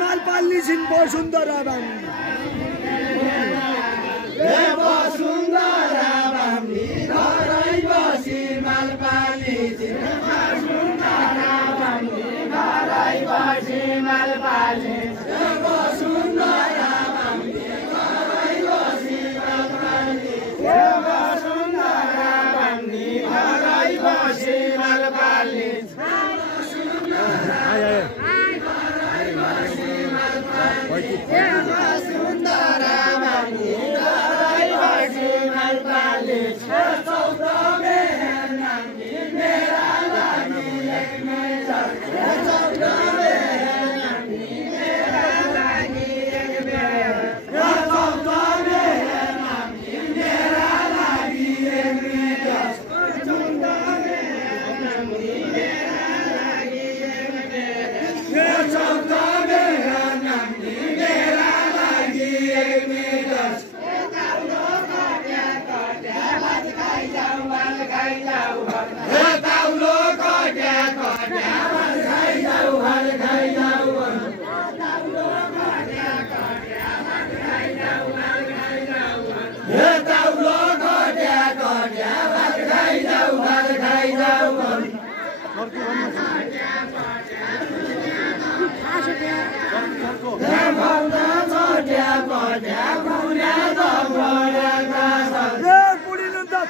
मालपालनी छिन् वसुन्धरा बामनी वसुन्धरा बामनी घरै बसी मालपालनी छिन् वसुन्धरा बामनी घरै बसी मालपालनी वसुन्धरा बामनी घरै बसी मालपालनी वसुन्धरा बामनी घरै बसी मालपालनी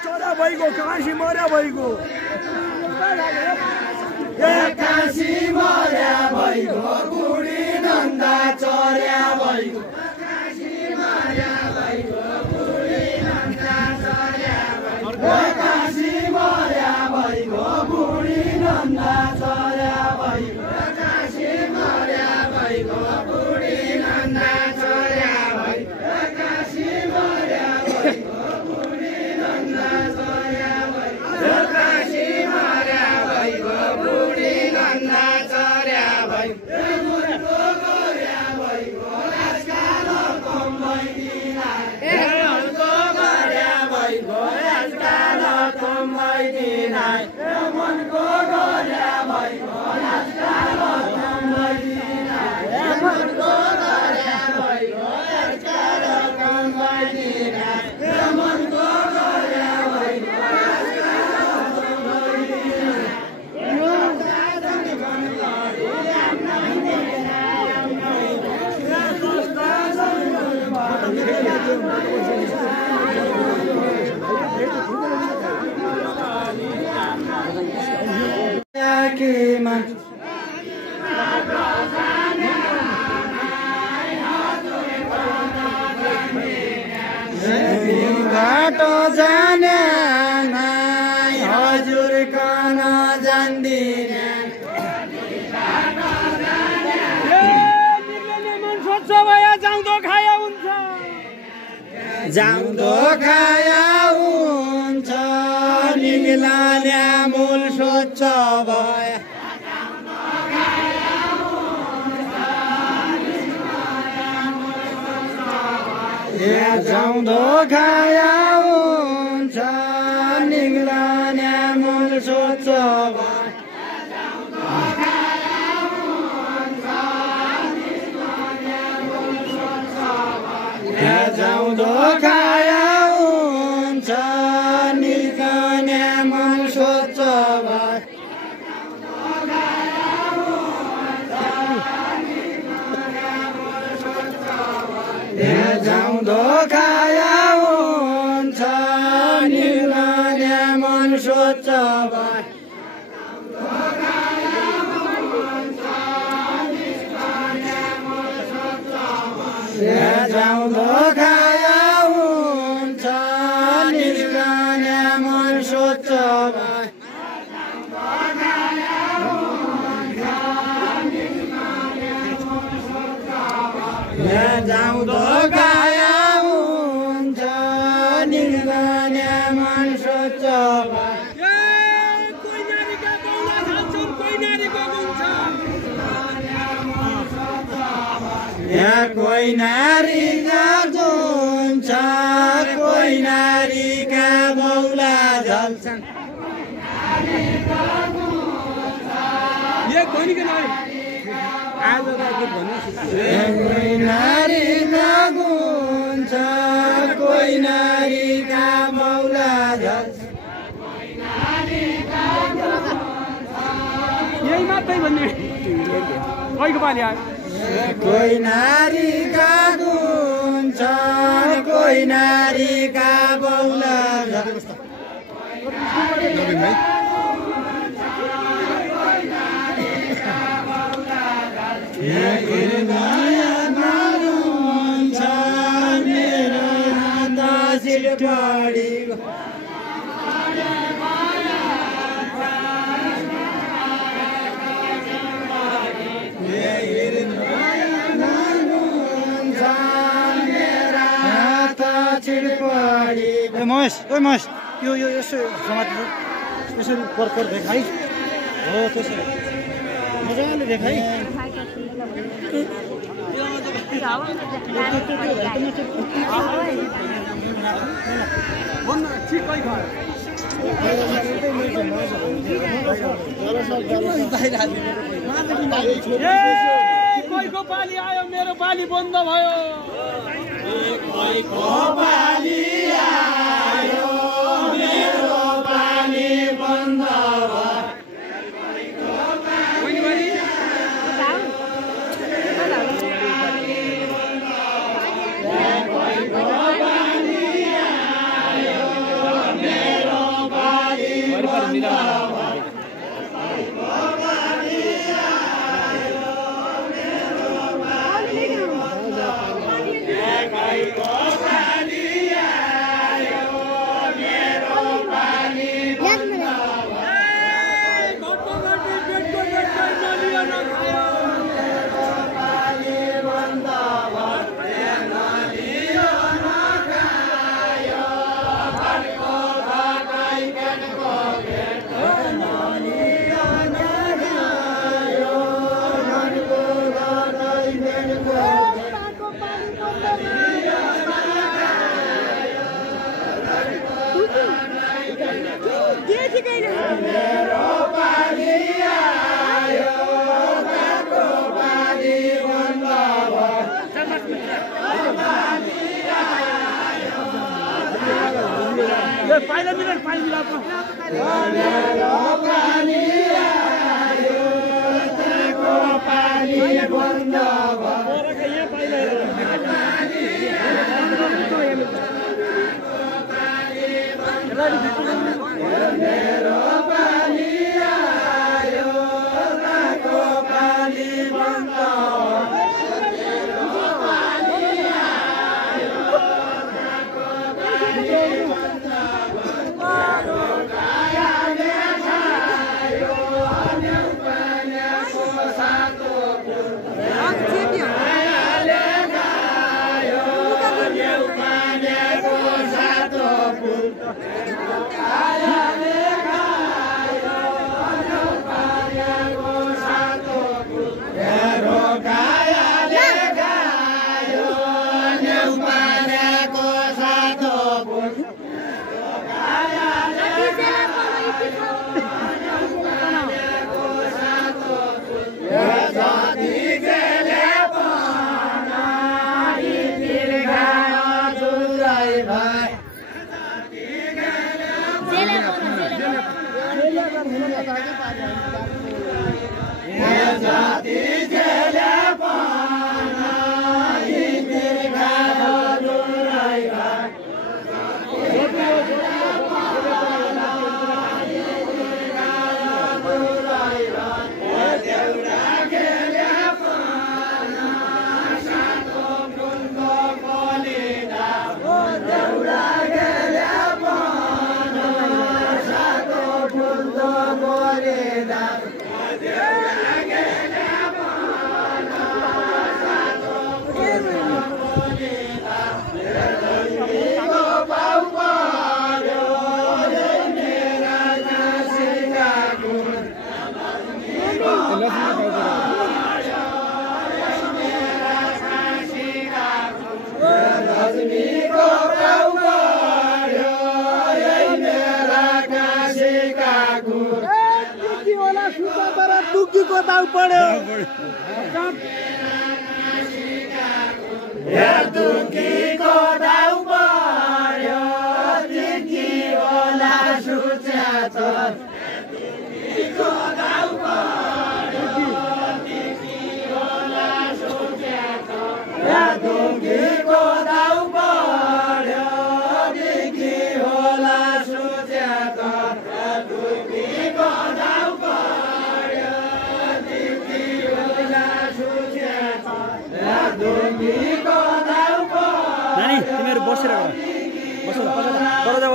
चरा भइगयो काशी मर्या भइगयो काशी मर्या भइगयो बुढी नन्दा चर्या भइगयो काशी मर्या भइगयो बुढी नन्दा चर्या भइगयो काशी मर्या भइगयो बुढी नन्दा चर्या भइगयो काशी मर्या भइगयो बुढी नन्दा चर्या भइगयो काशी मर्या भइगयो बुढी नन्दा चर्या भइगयो घाटो जाने हजुर कन जान्दिने स्वच्छ भए जाउँदो खाया हुन्छ जाउँदो खाया हुन्छ निग्लाने मूल स्वच्छ भए जाउँदो खाया हुन्छ निग्लाने मूल स्वच्छ भए जाउँदो खाया हुन्छ निल्कने मन स्वच्छ भए जाउँदो खाया हुन्छ निल्कने मन स्वच्छ भए जाउँदो खाया हुन्छ निल्कने मन स्वच्छ भए जाउँदो खाया हुन्छ निल्कने मन स्वच्छ भए कोही नारीका बौला खान्छन् कोही नारीको गुन्छ कोही नारीका जुन्छ कोही नारीका बौला झल्छन् कोही नारीका गुन्छ कोही नारीका बौला झल्छन् यही मात्रै भन्ने कहिलेको पालि आयो कोही नारीका गुन्छ कोही नारीका बौला हुन्छ मेरो हात सिलगढीको महेश ओ महेश यो यसो समातेर यसरी पर्कर देखाइ हो त्यसरी मजाले देखाइ कोहीको पाली आयो मेरो पाली बन्द भयो कोहीको पाली आयो मेरो पाली बन्द पाइला मिनट पाइला पानी बन्द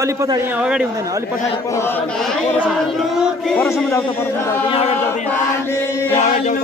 अलि पछाडि यहाँ अगाडि हुँदैन अलि पछाडि परसम्म जाऊ त परसम्म जाऊ यहाँ अगाडि जाऊ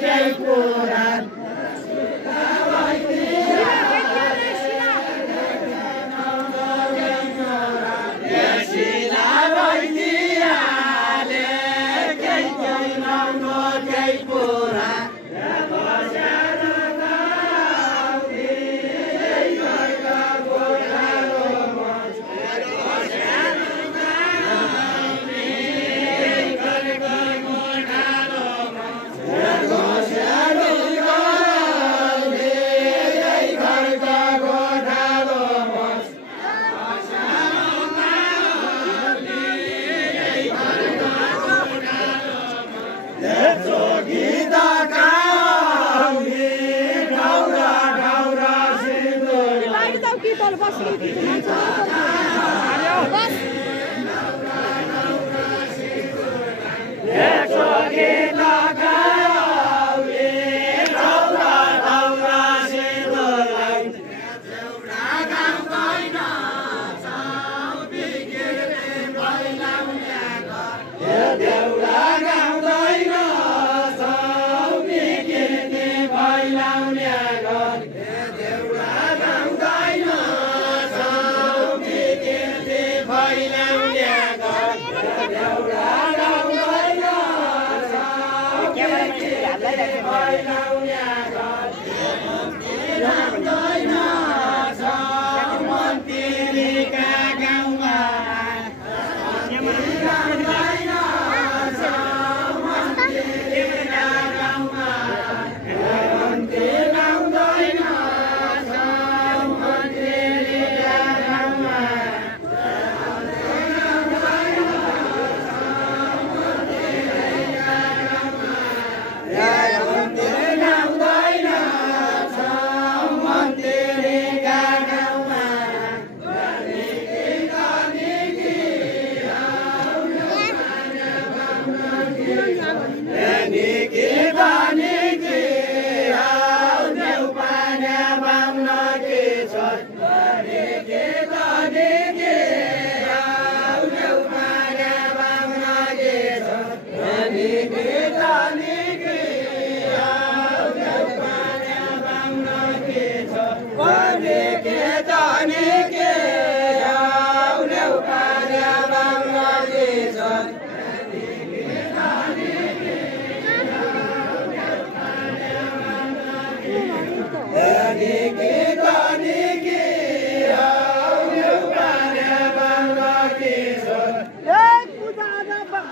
Jai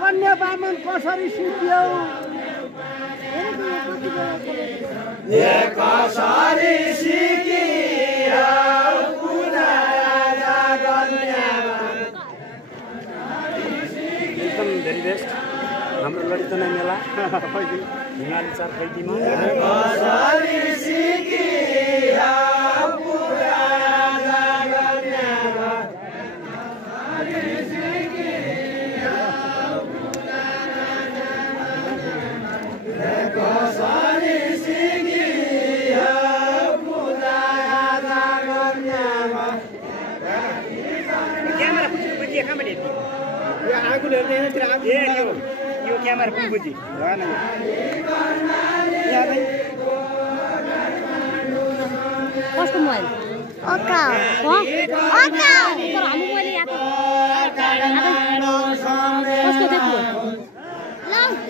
कन्या बामन कसरी सिक्यो कसरी सिकियो एकदम भेरी बेस्ट हाम्रो ललितना मेला हिमाली चार खैतीमा कसरी सिकियो यो क्यामेरा कुन बुझी भएन कसको मोबाइल अक्का हो अक्का तर हामी मोबाइल याद कसको देखो ल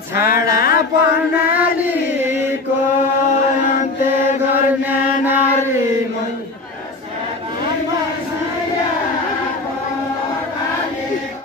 छाडा पर्नालीको अन्त्य गर्ने नारी